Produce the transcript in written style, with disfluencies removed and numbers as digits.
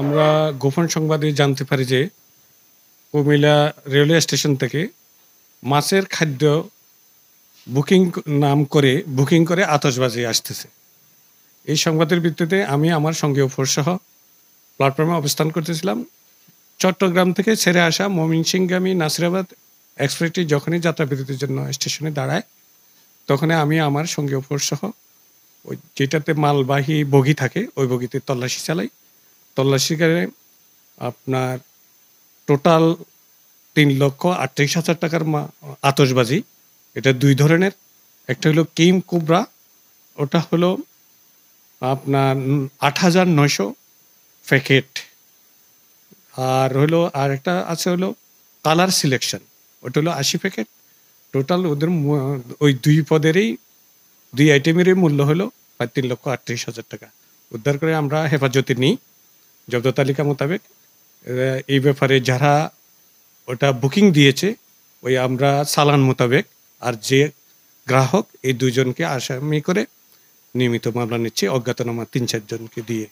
আমরা গোপন সংবাদে জানতে পারি যে কুমিল্লা রেলওয়ে স্টেশন থেকে মাছের খাদ্য বুকিং নাম করে বুকিং করে আতশবাজি আসতেছে। এই সংবাদের ভিত্তিতে আমি আমার সঙ্গীয় ফোর্সসহ প্ল্যাটফর্মে অবস্থান করতেছিলাম। চট্টগ্রাম থেকে ছেড়ে আসা ময়মনসিংহগামী নাসিরাবাদ এক্সপ্রেসটি যখনই যাত্রাবিরতির জন্য স্টেশনে দাঁড়ায়, তখনই আমি আমার সঙ্গীয় ফোর্সসহ ওই যেটাতে মালবাহী বগি থাকে, ওই বগিতে তল্লাশি চালাই। তল্লাশিকালে আপনার টোটাল ৩,৩৮,০০০ টাকার আতশবাজি। এটা ২ ধরনের। একটা হলো কিং কোবরা, ওটা হলো আপনার ৮,৯০০ প্যাকেট। আর হলো আরেকটা আছে হলো কালার সিলেকশন, ওটা হলো ৮০ প্যাকেট। টোটাল ওদের ওই ২ পদেরই ২ আইটেমেরই মূল্য হলো প্রায় ৩,৩৮,০০০ টাকা। উদ্ধার করে আমরা হেফাজতে নিই জব্দ তালিকা মোতাবেক। এই ব্যাপারে যারা ওটা বুকিং দিয়েছে, ওই আমরা চালান মোতাবেক, আর যে গ্রাহক, এই ২ জনকে আসামি করে নিয়মিত মামলা নিচ্ছি, অজ্ঞাতনামা ৩-৪ জনকে দিয়ে।